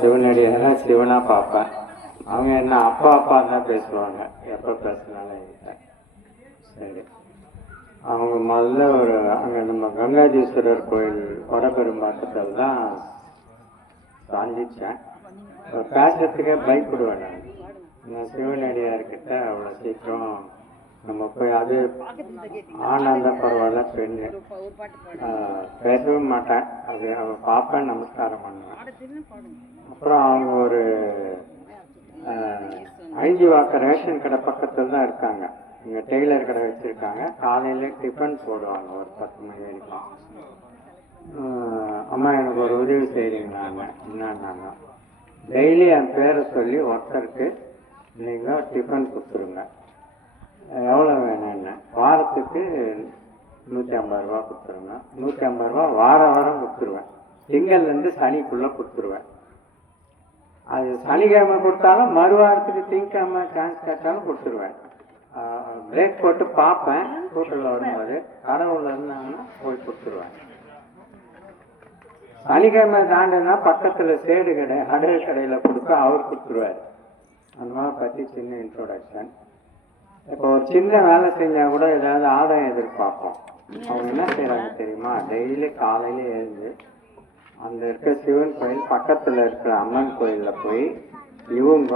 சிவனடியாக சிவனாக பார்ப்பேன். அவங்க என்ன அப்பா அப்பா தான் பேசுவாங்க, எப்போ பேசினாலும் என்கிட்ட. சரி, அவங்க முதல்ல அங்கே நம்ம கங்காதீஸ்வரர் கோயில் வடபெரும்பாக்கத்தில் தான் சந்தித்தேன். பேசுறதுக்கே பயப்படுவேன். நான் சிவனடியார்கிட்ட அவ்வளோ சீக்கிரம் நம்ம போய் அது ஆனந்த பரவாயில்ல பெண்ணு பேசவும் மாட்டேன். அது அவன் பார்ப்பேன், நமஸ்காரம் பண்ணுவேன். அப்புறம் அவங்க ஒரு 5 வாக்க ரேஷன் கடை பக்கத்தில் தான் இருக்காங்க. இங்கே டெய்லர் கடை வச்சுருக்காங்க. காலையில் டிஃபன் போடுவாங்க ஒரு 10 மணி வரைக்கும். அம்மா எனக்கு ஒரு உதவி செய்கிறீங்களாங்க. என்னன்னாங்க, டெய்லி என் பேரை சொல்லி ஒருத்தருக்கு நீங்கள் டிஃபன் கொடுத்துருங்க. எவ்வளோ வேணும்னு வாரத்துக்கு 150 ரூபா கொடுத்துருங்க. 150 ரூபா வாரம் கொடுத்துருவேன். திங்கள்லேருந்து சனிக்குள்ளே கொடுத்துருவேன். அது சனிக்கிழமை கொடுத்தாலும் மறுவாரத்துக்கு திங்கக்கிழமை சான்ஸ் கேட்டாலும் கொடுத்துருவேன். பிரேக் போட்டு பார்ப்பேன், ஹோட்டலில் வரும்போது கடவுள் இருந்தாங்கன்னா போய் கொடுத்துருவேன். சனிக்கிழமை தாண்டினா பக்கத்தில் சேடு கடை அடகு கடையில் கொடுக்க அவர் கொடுத்துருவார். அந்த மாதிரி பற்றி சின்ன இன்ட்ரோடக்ஷன். இப்போ ஒரு சின்ன வேலை செஞ்சால் கூட ஏதாவது ஆதாயம் எதிர்பார்ப்போம். அவங்க என்ன செய்கிறாங்க தெரியுமா, டெய்லி காலையில் எழுந்து அந்த இருக்க சிவன் கோயில் பக்கத்தில் இருக்கிற அம்மன் கோயிலில் போய் இவங்க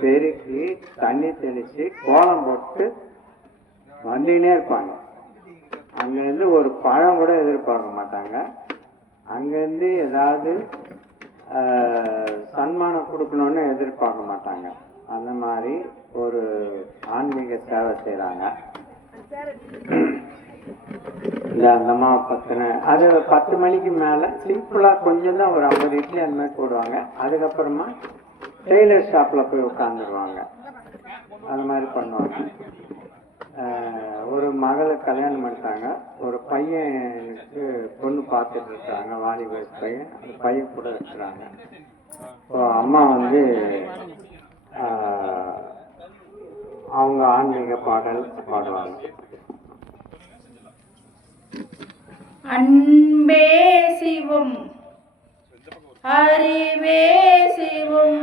பெருக்கி தண்ணி தெளித்து கோலம் போட்டு வந்துக்கினே இருப்பாங்க. அங்கேருந்து ஒரு பழம் கூட எதிர்பார்க்க மாட்டாங்க. அங்கேருந்து ஏதாவது சன்மானம் கொடுக்கணுன்னு எதிர்பார்க்க மாட்டாங்க. அந்த மாதிரி ஒரு ஆன்மீக சேவை செய்கிறாங்க. இந்த அந்தம்மாவை பற்றின அது 10 மணிக்கு மேலே சிம்பிளாக கொஞ்சம் தான் ஒரு 50 இட்லி அந்த மாதிரி போடுவாங்க. அதுக்கப்புறமா டெய்லர் ஷாப்பில் போய் உட்காந்துருவாங்க. அந்த மாதிரி பண்ணுவாங்க. ஒரு மகளை கல்யாணம் பண்ணிட்டாங்க. ஒரு பையனுக்கு பொண்ணு பார்த்துட்டு இருக்காங்க, வாலிப பையன். அந்த பையன் கூட இருக்கிறாங்க. இப்போ அம்மா வந்து அவங்க ஆன்மீக பாடல் பாடுவாங்க. அன்பே சிவம் அறிவே சிவம்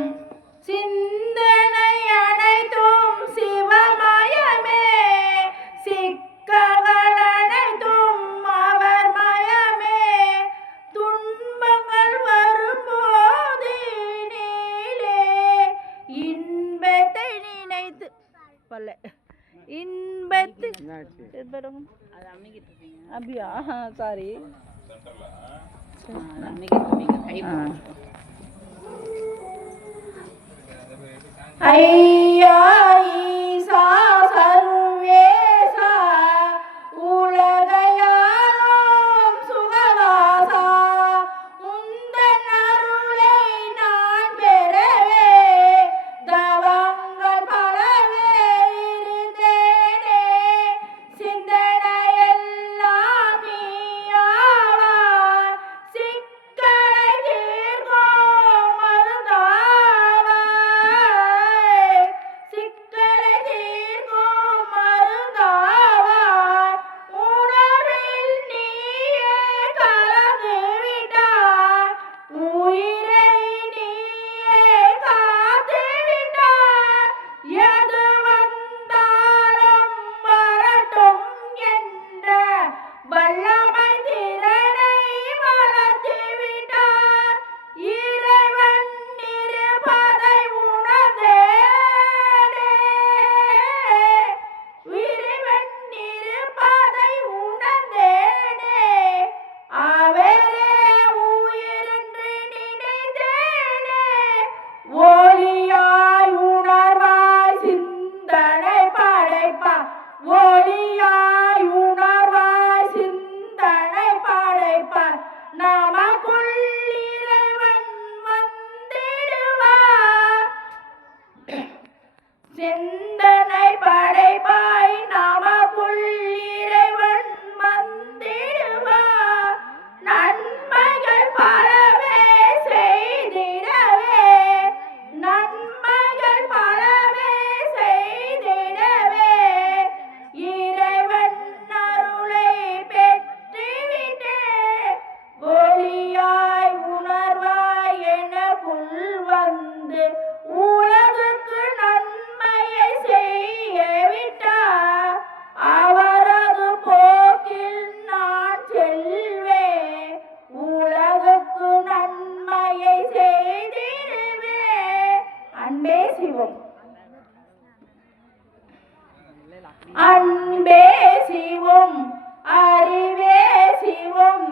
சிந்தனை அனைத்தும் சிவமயமே சிக்கல்கள் அனைத்தும் அவர் மயமே துன்பங்கள் வரும்போது நீலே இன்பத்தை நினைத்து பல்ல இன்பத்து அப்படியா? சாரி, ஐயா ஈசா சர்வேசா உலகையாரும் சுகவாசா உந்தன் அருளை நான் பெறவே தவங்கள் பலவே இருந்தேனே சிந்தனையெல்லாம் நீயாவாய் சிக்கலை தீர்க்கும் மருந்தாவாய் செய்திடுவே அன்பே சிவம் அன்பே சிவம் அறிவே சிவம்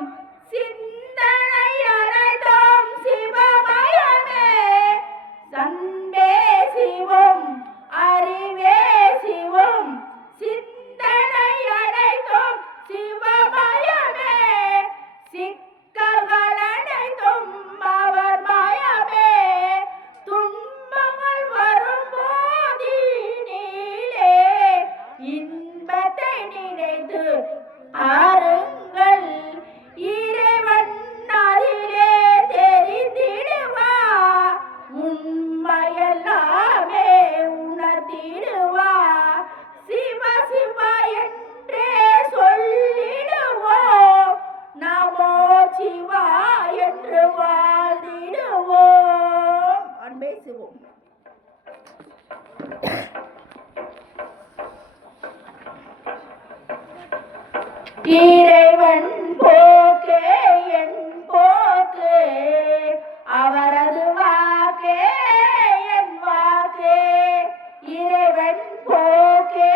சிந்தனை அனைத்தும் சிவமயமே அன்பே சிவம் அறிவே சிவம் சிந்தனை அனைத்தும் சிவமயமே சிக்கல்கள் அனைத்தும் அவர் மயமே துன்பங்கள் வரும்போதினிலே இன்பத்தை நினைத்து ஆறுங்கள் இறைவன் அதிலே தெரிந்திடுவா உண்மையெல்லாமே உணர்த்திடுவா சிவ சிவ என்றே சொல்லிடுவோம் நமோ சிவா என்று வாழ்ந்திடுவோம் அன்பே சிவம் இறைவன் போக்கே என் போக்கு அவரது வாக்கே என் வாக்கே இறைவன் போக்கே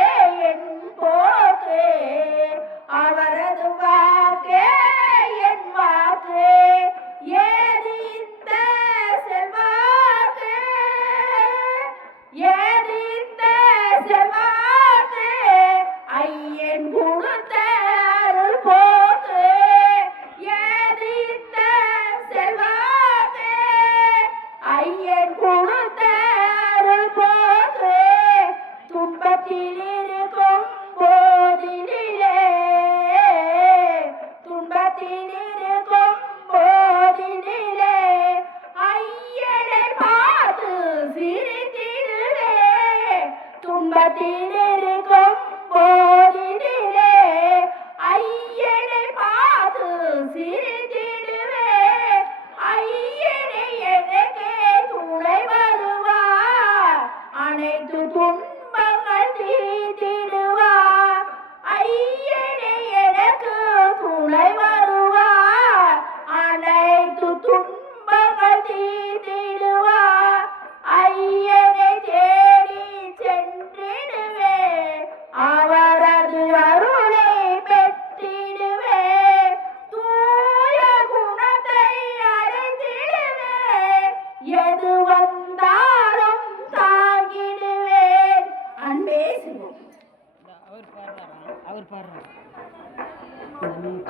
என் போக்கு அவரது வாக்கே என் வாக்கு ஏது இந்த செல்வாக்கு ஏது இந்த செல்வாக்கு ஐயன் கொடுத்த அருள் போக்கு ஏது இந்த செல்வாக்கு ஐயன் கொடுத்த அருள் போக்கு துன்பத்தில் இருக்கும் போதினிலே துன்பத்தில் இருக்கும் போதினிலே ஐயனை பார்த்து சிரித்திடுவே துன்பத்தில் இருக்கும் போதினிலே ஐயனை பார்த்து சிரித்திடுவே ஐயனை எனக்கே துணை வருவார் அனைத்து துன்பங்கள் தீர்த்திடுவார் ஐயனை எனக்கு துணை வருவார் அனைத்து துன்பங்கள் தீர்த்திடுவார் ஐயனை தேடி சென்றிடுவே அவரது அருளை பெற்றிடுவே தூய குணத்தை அடைந்திடுவே எது வந்தாலும் தாங்கிடுவேன் அன்பே சிவம் அவர் பாடுறாரா